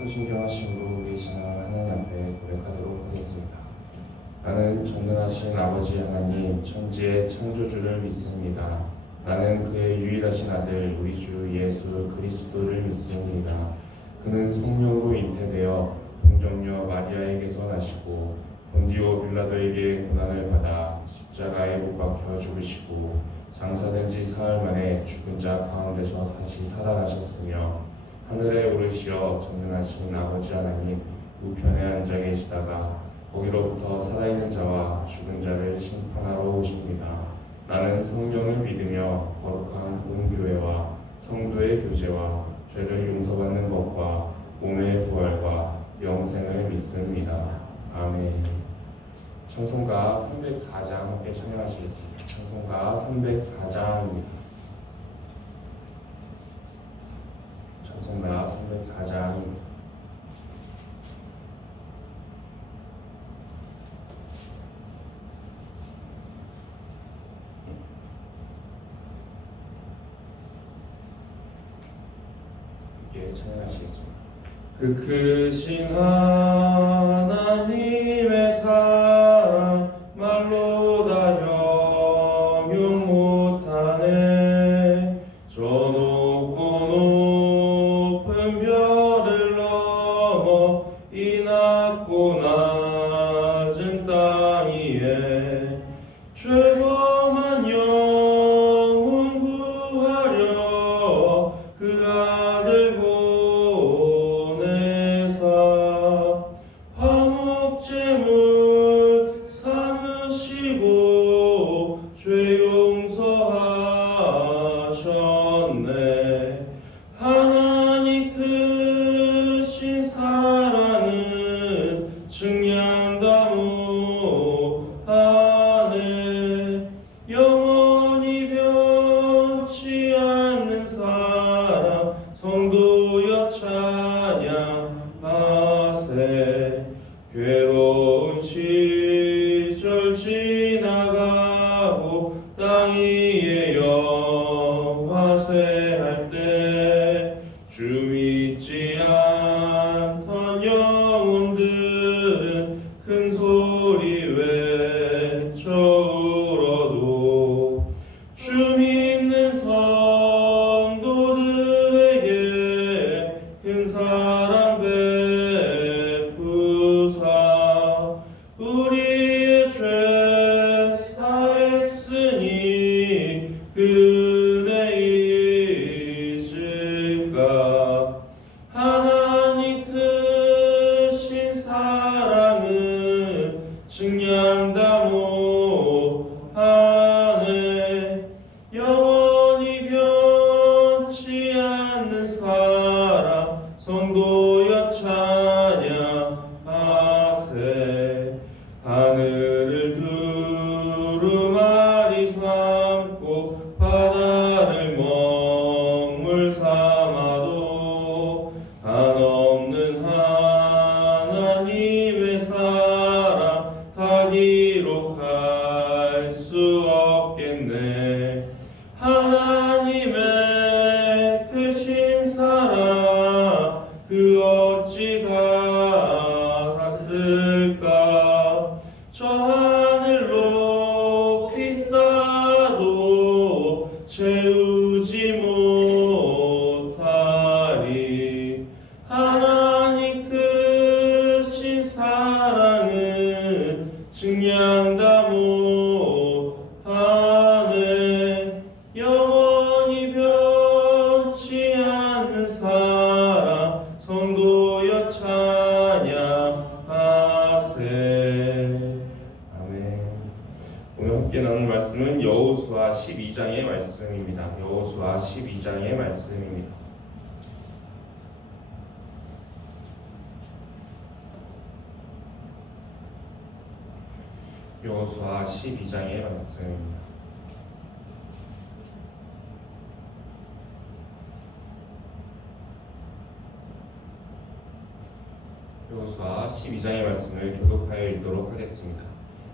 사도신경하심으로 우리의 신앙을 하나님 앞에 고백하도록 하겠습니다. 나는 전능하신 아버지 하나님 천지의 창조주를 믿습니다. 나는 그의 유일하신 아들 우리 주 예수 그리스도를 믿습니다. 그는 성령으로 잉태되어 동정녀 마리아에게서 나시고 본디오 빌라도에게 고난을 받아 십자가에 못 박혀 죽으시고 장사된 지 사흘 만에 죽은 자 가운데서 다시 살아나셨으며 하늘에 오르시어 전능하신 아버지 하나님 우편에 앉아 계시다가 거기로부터 살아있는 자와 죽은 자를 심판하러 오십니다. 나는 성령을 믿으며 거룩한 본교회와 성도의 교제와 죄를 용서받는 것과 몸의 부활과 영생을 믿습니다. 아멘. 찬송가 304장 함께 찬양하시겠습니다. 찬송가 304장입니다. 찬송가 304장입니다. 함께 찬양하시겠습니다. 그 크신 하나님의 사랑 말로 다 형용 못하네. 저 높고 높은 별을 넘어 이 낮고 낮은 땅 위에 죄범한 영혼 구하려 그 아들 화목제물 삼으시고 죄 용서하셨네. 하나님 크신 사랑은 증량다 못하네. 영원히 변치 않는 사랑 성도여 찬양하세. 괴로운 시절 지나가고 땅 위에 영화세할 때 주 믿지 않던 영혼들은 큰 소리 외쳐 울어도 주 믿는 성도들에게 큰 사랑 우리의 죄 사했으니 그네 잊을까. 하나님 크신 사랑은 증량다 못하네. 영원히 변치 않는 사랑 성도여 찬양하세. 하늘을 두루마리 삼고 바다를 먹물 삼아도 한없는 하나님의 사랑 다 기록할 수 없겠네. 하나님의 크신 사랑 그 어찌 같을까. 저 하늘 높이 쌓아도 채우지 못하리. 하나님 크신 사랑은 증량다 못하네. 영원히 변치 않는 사랑 성도여 찬양하세. 아멘. 오늘 함께 나눌 말씀은 여호수아 12장의 말씀입니다. 여호수아 12장의 말씀입니다. 여호수아 12장의 말씀입니다. 여호수아 12장의 말씀을 교독하여 읽도록 하겠습니다.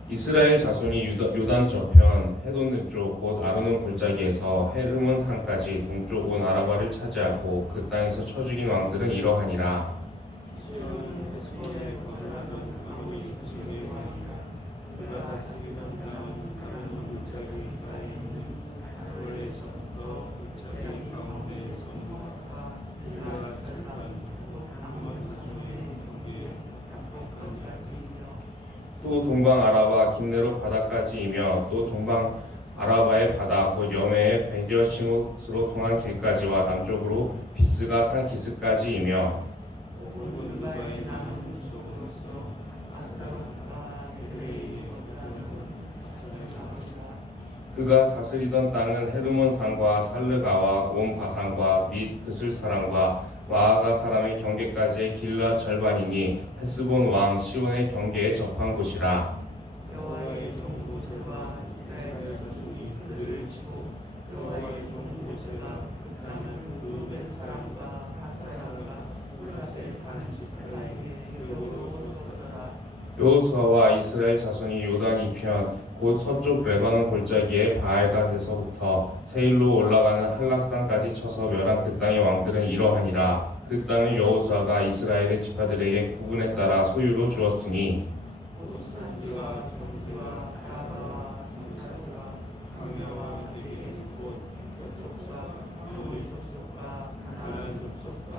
이스라엘 자손이 요단 저편 해돈 쪽 곧 아르논 골짜기에서 헤르몬 산까지 동쪽 온 아라바를 차지하고 그 땅에서 쳐 죽인 왕들은 이러하니라. 또 동방 아라바 긴네로 바다까지이며 또 동방 아라바의 바다 곧 여메의 베디어시못으로 통한 길까지와 남쪽으로 비스가 산 기스까지이며 그가 다스리던 땅은 헤르몬 산과 살르가와 온 바산과 및 그술 사람과 마아가 사람의 경계까지의 길라 절반이니 헤스본 왕 시온의 경계에 접한 곳이라. 여호와의 종 모세와 이스라엘 자손이 그들을 치고 여호와의 종 모세가 그 땅을 루벤 사람과 갓 사람과 물라세 반 지파에게 여호로 줬더라. 여호수아와 이스라엘 자손이 요단 이편 곧 서쪽 레바논 골짜기의 바알갓에서부터 세일로 올라가는 한락산까지 쳐서 멸한 그 땅의 왕들은 이러하니라. 그 땅을 여호수아가 이스라엘의 지파들에게 구분에 따라 소유로 주었으니 산지와 경지와 아라바와 동산과 강야와 내게 곧 족속과 아모리 족속과 가나안 족속과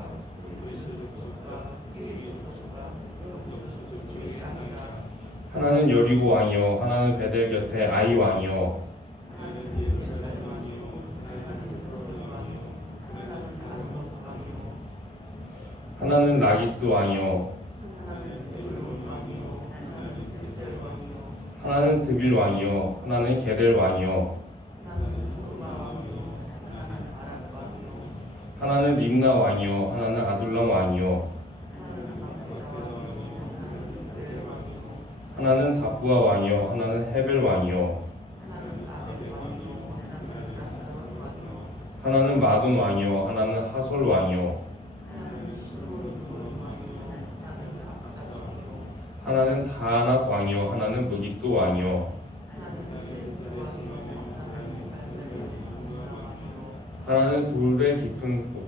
브리스 족속과 히위 족속과 족속이 아니라. 하나는 여리고 왕이요 하나는 베델 곁에 아이 왕이요 하나는 예루살렘 왕이요 하나는 헤브론 왕이요 하나는 아노 왕이요 하나는 라기스 왕이요 하나는 헤브론 왕이요 하나는 게셀 왕이요 하나는 드빌 왕이요 하나는 게델 왕이요 하나는 두마 왕이요 하나는 아람 왕이요 하나는 림나 왕이요 하나는 아둘람 왕이요 하나는 막베다 왕이요 하나는 벨 왕이요 하나는 다부아 왕이요 하나는 헤벨 왕이요 하나는 아벨 왕이요 하나는 아사스 왕이요 하나는 마돈 왕이요 하나는 하솔 왕이요 하나는 스루론 왕이요 하나는 아가사 왕이요 하나는 다아낙 왕이요 하나는 무기또 왕이요 하나는 데스 왕이요 하나는 발레 왕이요 하나는 돌의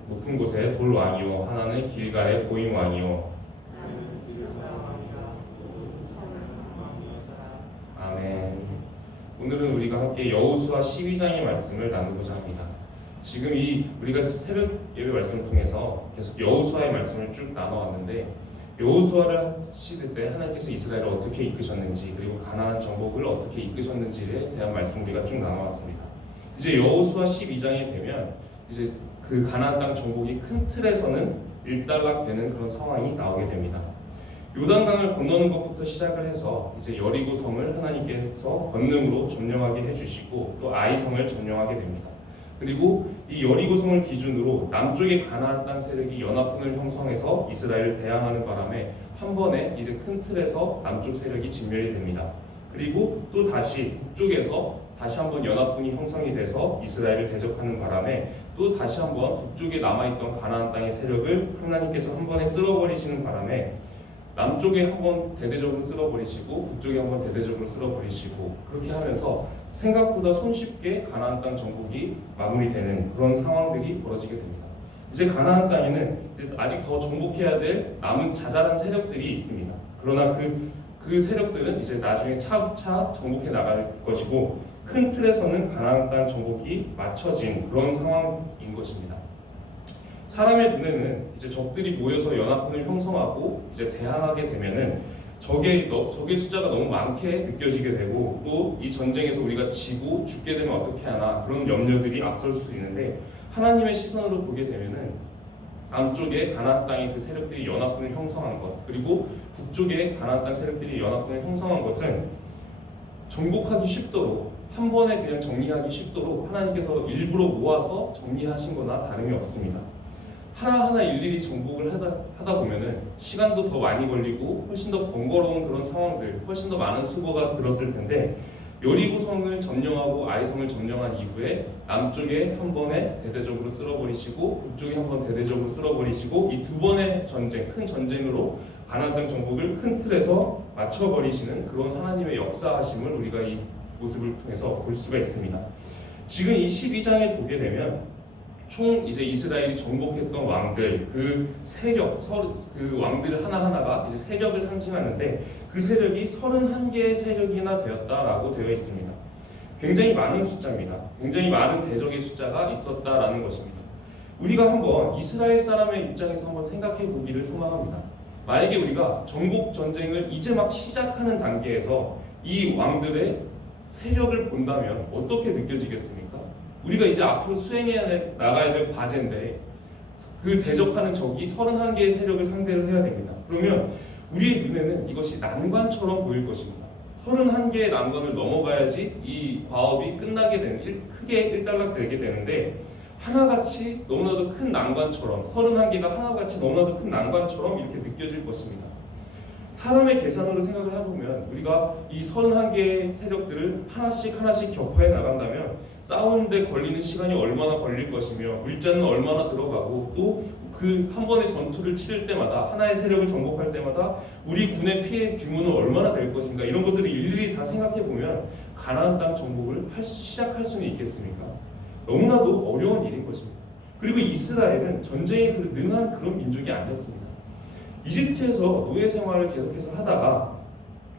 높은 곳에 돌 왕이요 하나는 길갈의 고임 왕이요 하나는 길사 왕이라 성을 왕이었더라. 아멘. 오늘은 우리가 함께 여호수아 12장의 말씀을 나누고자 합니다. 지금 우리가 새벽 예배 말씀을 통해서 계속 여호수아의 말씀을 쭉 나눠왔는데 여호수아를 하실 때 하나님께서 이스라엘을 어떻게 이끄셨는지 그리고 가나안 정복을 어떻게 이끄셨는지에 대한 말씀 우리가 쭉 나눠왔습니다. 이제 여호수아 12장에 되면 이제 그 가나안 땅 정복이 큰 틀에서는 일단락되는 그런 상황이 나오게 됩니다. 요단강을 건너는 것부터 시작을 해서 이제 여리고 성을 하나님께서 권능으로 점령하게 해주시고 또 아이 성을 점령하게 됩니다. 그리고 이 여리고 성을 기준으로 남쪽의 가나안 땅 세력이 연합군을 형성해서 이스라엘을 대항하는 바람에 한 번에 이제 큰 틀에서 남쪽 세력이 진멸이 됩니다. 그리고 또 다시 북쪽에서 다시 한번 연합군이 형성이 돼서 이스라엘을 대적하는 바람에 또 다시 한번 북쪽에 남아있던 가나안 땅의 세력을 하나님께서 한 번에 쓸어버리시는 바람에 남쪽에 한번 대대적으로 쓸어버리시고 북쪽에 한번 대대적으로 쓸어버리시고 그렇게 하면서 생각보다 손쉽게 가나안 땅 정복이 마무리되는 그런 상황들이 벌어지게 됩니다. 이제 가나안 땅에는 이제 아직 더 정복해야 될 남은 자잘한 세력들이 있습니다. 그러나 그 세력들은 이제 나중에 차차 정복해 나갈 것이고 큰 틀에서는 가나안 땅 정복이 맞춰진 그런 상황인 것입니다. 사람의 눈에는 이제 적들이 모여서 연합군을 형성하고 이제 대항하게 되면은 적의 숫자가 너무 많게 느껴지게 되고 또 이 전쟁에서 우리가 지고 죽게 되면 어떻게 하나 그런 염려들이 앞설 수 있는데 하나님의 시선으로 보게 되면은 남쪽에 가나안 땅의 그 세력들이 연합군을 형성한 것 그리고 북쪽에 가나안 땅 세력들이 연합군을 형성한 것은 정복하기 쉽도록 한 번에 그냥 정리하기 쉽도록 하나님께서 일부러 모아서 정리하신 거나 다름이 없습니다. 하나하나 일일이 정복을 하다 보면은 시간도 더 많이 걸리고 훨씬 더 번거로운 그런 상황들, 훨씬 더 많은 수고가 들었을 텐데 여리고성을 점령하고 아이성을 점령한 이후에 남쪽에 한 번에 대대적으로 쓸어버리시고 북쪽에 한 번 대대적으로 쓸어버리시고 이 두 번의 전쟁, 큰 전쟁으로 가나안 땅 정복을 큰 틀에서 맞춰버리시는 그런 하나님의 역사하심을 우리가 이 모습을 통해서 볼 수가 있습니다. 지금 이 12장에 보게 되면 총 이제 이스라엘이 정복했던 왕들 그 세력 그 왕들 하나하나가 이제 세력을 상징하는데 그 세력이 31개의 세력이나 되었다라고 되어 있습니다. 굉장히 많은 숫자입니다. 굉장히 많은 대적의 숫자가 있었다라는 것입니다. 우리가 한번 이스라엘 사람의 입장에서 한번 생각해 보기를 소망합니다. 만약에 우리가 정복 전쟁을 이제 막 시작하는 단계에서 이 왕들의 세력을 본다면 어떻게 느껴지겠습니까? 우리가 이제 앞으로 수행해 나가야 될 과제인데 그 대적하는 적이 31개의 세력을 상대를 해야 됩니다. 그러면 우리의 눈에는 이것이 난관처럼 보일 것입니다. 31개의 난관을 넘어가야지 이 과업이 끝나게 되는, 크게 일단락되게 되는데 하나같이 너무나도 큰 난관처럼 31개가 하나같이 너무나도 큰 난관처럼 이렇게 느껴질 것입니다. 사람의 계산으로 생각을 해보면 우리가 이 31개의 세력들을 하나씩 하나씩 격파해 나간다면 싸우는데 걸리는 시간이 얼마나 걸릴 것이며 물자는 얼마나 들어가고 또 그 한 번의 전투를 치를 때마다 하나의 세력을 정복할 때마다 우리 군의 피해 규모는 얼마나 될 것인가 이런 것들을 일일이 다 생각해 보면 가나안 땅 정복을 시작할 수는 있겠습니까? 너무나도 어려운 일인 것입니다. 그리고 이스라엘은 전쟁에 능한 그런 민족이 아니었습니다. 이집트에서 노예 생활을 계속해서 하다가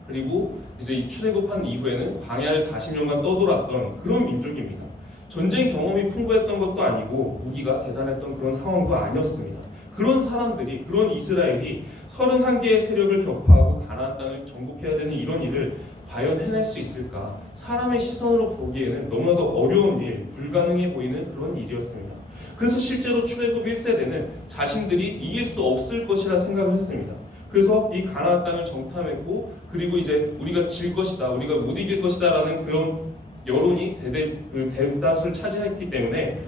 그리고 이제 이 출애굽한 이후에는 광야를 40년간 떠돌았던 그런 민족입니다. 전쟁 경험이 풍부했던 것도 아니고 무기가 대단했던 그런 상황도 아니었습니다. 그런 사람들이, 그런 이스라엘이 31개의 세력을 격파하고 가나안 땅을 정복해야 되는 이런 일을 과연 해낼 수 있을까? 사람의 시선으로 보기에는 너무나도 어려운 일, 불가능해 보이는 그런 일이었습니다. 그래서 실제로 출애굽 1세대는 자신들이 이길 수 없을 것이라 생각을 했습니다. 그래서 이 가나안 땅을 정탐했고 그리고 이제 우리가 질 것이다, 우리가 못 이길 것이다 라는 그런 여론이 대다수를 차지했기 때문에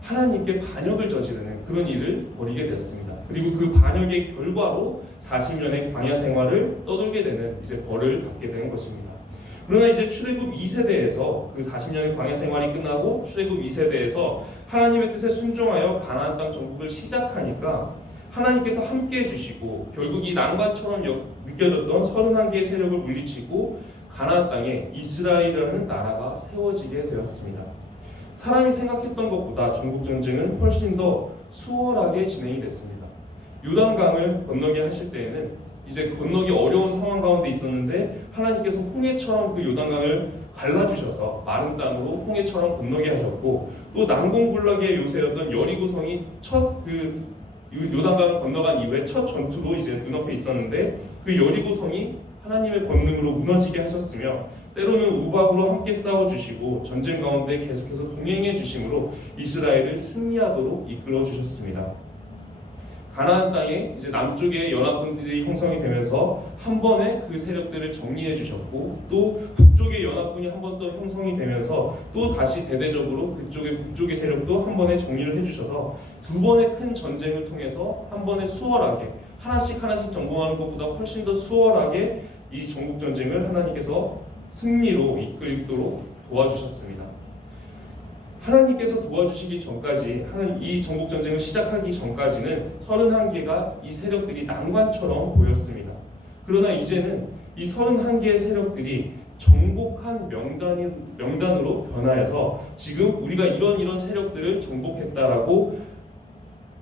하나님께 반역을 저지르는 그런 일을 벌이게 되었습니다. 그리고 그 반역의 결과로 40년의 광야 생활을 떠돌게 되는 이제 벌을 받게 된 것입니다. 그러나 이제 출애굽 2세대에서 그 40년의 광야 생활이 끝나고 출애굽 2세대에서 하나님의 뜻에 순종하여 가나안 땅 정복을 시작하니까 하나님께서 함께 해주시고 결국 이 난관처럼 느껴졌던 31개의 세력을 물리치고 가나안 땅에 이스라엘이라는 나라가 세워지게 되었습니다. 사람이 생각했던 것보다 정복 전쟁은 훨씬 더 수월하게 진행이 됐습니다. 요단강을 건너게 하실 때에는 이제 건너기 어려운 상황 가운데 있었는데 하나님께서 홍해처럼 그 요단강을 갈라주셔서 마른 땅으로 홍해처럼 건너게 하셨고 또 난공불락의 요새였던 여리고성이 첫 그 요단강을 건너간 이후에 첫 전투도 이제 눈앞에 있었는데 그 여리고성이 하나님의 권능으로 무너지게 하셨으며 때로는 우박으로 함께 싸워주시고 전쟁 가운데 계속해서 동행해 주심으로 이스라엘을 승리하도록 이끌어 주셨습니다. 가나안 땅에 이제 남쪽에 연합군들이 형성이 되면서 한 번에 그 세력들을 정리해 주셨고 또 북쪽의 연합군이 한 번 더 형성이 되면서 또 다시 대대적으로 그쪽의 북쪽의 세력도 한 번에 정리를 해주셔서 두 번의 큰 전쟁을 통해서 한 번에 수월하게 하나씩 정복하는 것보다 훨씬 더 수월하게 이 정복 전쟁을 하나님께서 승리로 이끌도록 도와주셨습니다. 하나님께서 도와주시기 전까지 이 정복 전쟁을 시작하기 전까지는 31개가 이 세력들이 난관처럼 보였습니다. 그러나 이제는 이 31개의 세력들이 정복한 명단으로 변화해서 지금 우리가 이런 세력들을 정복했다라고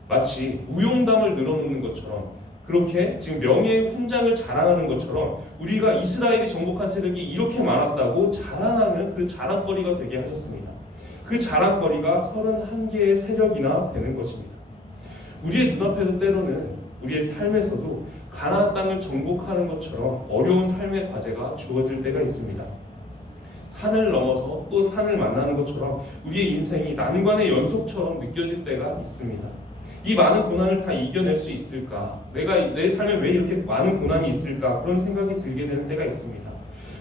마치 무용담을 늘어놓는 것처럼 그렇게 지금 명예의 훈장을 자랑하는 것처럼 우리가 이스라엘이 정복한 세력이 이렇게 많았다고 자랑하는 그 자랑거리가 되게 하셨습니다. 그 자랑거리가 31개의 세력이나 되는 것입니다. 우리의 눈앞에도 때로는 우리의 삶에서도 가나안 땅을 정복하는 것처럼 어려운 삶의 과제가 주어질 때가 있습니다. 산을 넘어서 또 산을 만나는 것처럼 우리의 인생이 난관의 연속처럼 느껴질 때가 있습니다. 이 많은 고난을 다 이겨낼 수 있을까? 내가 내 삶에 왜 이렇게 많은 고난이 있을까? 그런 생각이 들게 되는 때가 있습니다.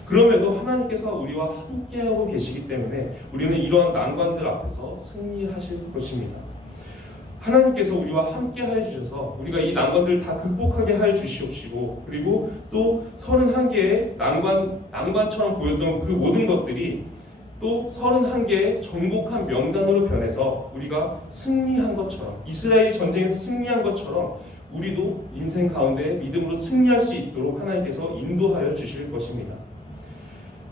그럼에도 하나님께서 우리와 함께하고 계시기 때문에 우리는 이러한 난관들 앞에서 승리하실 것입니다. 하나님께서 우리와 함께하여 주셔서 우리가 이 난관들을 다 극복하게 하여 주시옵시고 그리고 또 31개의 난관처럼 보였던 그 모든 것들이 또 31개의 정복한 명단으로 변해서 우리가 승리한 것처럼 이스라엘이 전쟁에서 승리한 것처럼 우리도 인생 가운데 믿음으로 승리할 수 있도록 하나님께서 인도하여 주실 것입니다.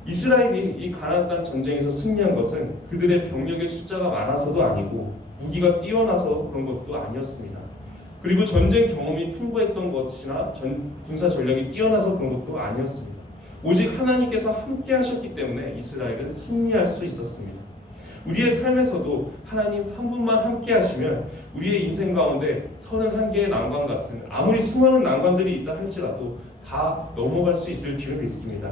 이스라엘이 이 가나안 땅 전쟁에서 승리한 것은 그들의 병력의 숫자가 많아서도 아니고 무기가 뛰어나서 그런 것도 아니었습니다. 그리고 전쟁 경험이 풍부했던 것이나 군사 전략이 뛰어나서 그런 것도 아니었습니다. 오직 하나님께서 함께 하셨기 때문에 이스라엘은 승리할 수 있었습니다. 우리의 삶에서도 하나님 한 분만 함께 하시면 우리의 인생 가운데 31개의 난관 같은 아무리 수많은 난관들이 있다 할지라도 다 넘어갈 수 있을 줄 믿습니다.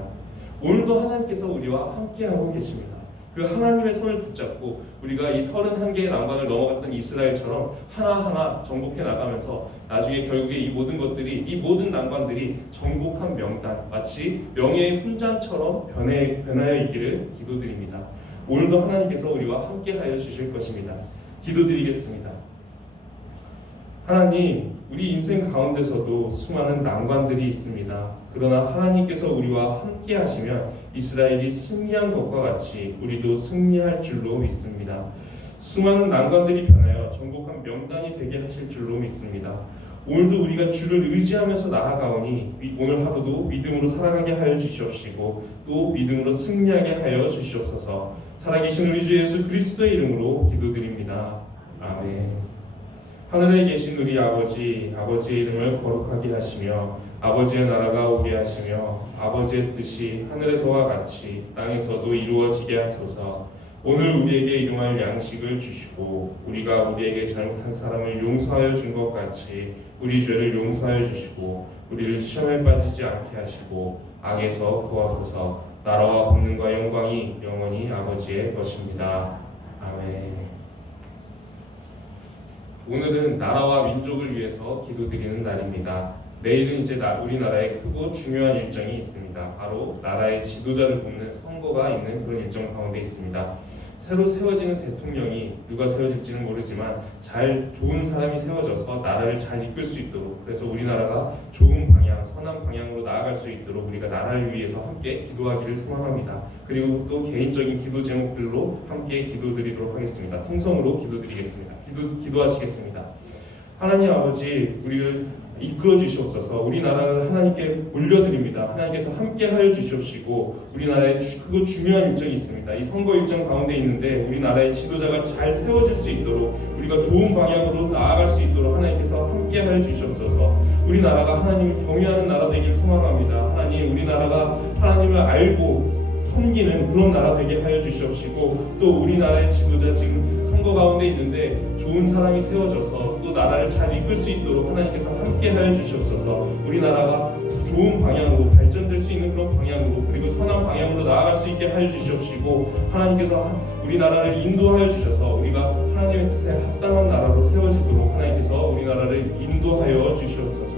오늘도 하나님께서 우리와 함께하고 계십니다. 그 하나님의 손을 붙잡고 우리가 이 31개의 난관을 넘어갔던 이스라엘처럼 하나하나 정복해 나가면서 나중에 결국에 이 모든 것들이, 이 모든 난관들이 정복한 명단, 마치 명예의 훈장처럼 변하여 있기를 기도드립니다. 오늘도 하나님께서 우리와 함께하여 주실 것입니다. 기도드리겠습니다. 하나님, 우리 인생 가운데서도 수많은 난관들이 있습니다. 그러나 하나님께서 우리와 함께 하시면 이스라엘이 승리한 것과 같이 우리도 승리할 줄로 믿습니다. 수많은 난관들이 변하여 정복한 명단이 되게 하실 줄로 믿습니다. 오늘도 우리가 주를 의지하면서 나아가오니 오늘 하루도 믿음으로 살아가게 하여 주시옵시고 또 믿음으로 승리하게 하여 주시옵소서. 살아계신 우리 주 예수 그리스도의 이름으로 기도드립니다. 아멘. 하늘에 계신 우리 아버지, 아버지의 이름을 거룩하게 하시며 아버지의 나라가 오게 하시며 아버지의 뜻이 하늘에서와 같이 땅에서도 이루어지게 하소서. 오늘 우리에게 일용할 양식을 주시고 우리가 우리에게 잘못한 사람을 용서하여 준 것 같이 우리 죄를 용서하여 주시고 우리를 시험에 빠지지 않게 하시고 악에서 구하소서. 나라와 권능과 영광이 영원히 아버지의 것입니다. 아멘. 오늘은 나라와 민족을 위해서 기도드리는 날입니다. 내일은 이제 우리나라에 크고 중요한 일정이 있습니다. 바로 나라의 지도자를 뽑는 선거가 있는 그런 일정 가운데 있습니다. 새로 세워지는 대통령이 누가 세워질지는 모르지만 좋은 사람이 세워져서 나라를 잘 이끌 수 있도록, 그래서 우리나라가 좋은 방향, 선한 방향으로 나아갈 수 있도록 우리가 나라를 위해서 함께 기도하기를 소망합니다. 그리고 또 개인적인 기도 제목들로 함께 기도드리도록 하겠습니다. 통성으로 기도드리겠습니다. 기도하시겠습니다. 하나님 아버지, 우리를 이끌어 주시옵소서. 우리나라를 하나님께 올려드립니다. 하나님께서 함께 하여 주시옵시고 우리나라에 크고 중요한 일정이 있습니다. 이 선거 일정 가운데 있는데 우리나라의 지도자가 잘 세워질 수 있도록, 우리가 좋은 방향으로 나아갈 수 있도록 하나님께서 함께 하여 주시옵소서. 우리나라가 하나님을 경외하는 나라 되길 소망합니다. 하나님, 우리나라가 하나님을 알고 섬기는 그런 나라 되게 하여 주시옵시고 또 우리나라의 지도자 지금 선거 가운데 있는데 좋은 사람이 세워져서 또 나라를 잘 이끌 수 있도록 하나님께서 함께 하여 주시옵소서. 우리나라가 좋은 방향으로 발전될 수 있는 그런 방향으로, 그리고 선한 방향으로 나아갈 수 있게 하여 주시옵시고 하나님께서 우리나라를 인도하여 주셔서 우리가 하나님의 뜻에 합당한 나라로 세워지도록 하나님께서 우리나라를 인도하여 주시옵소서.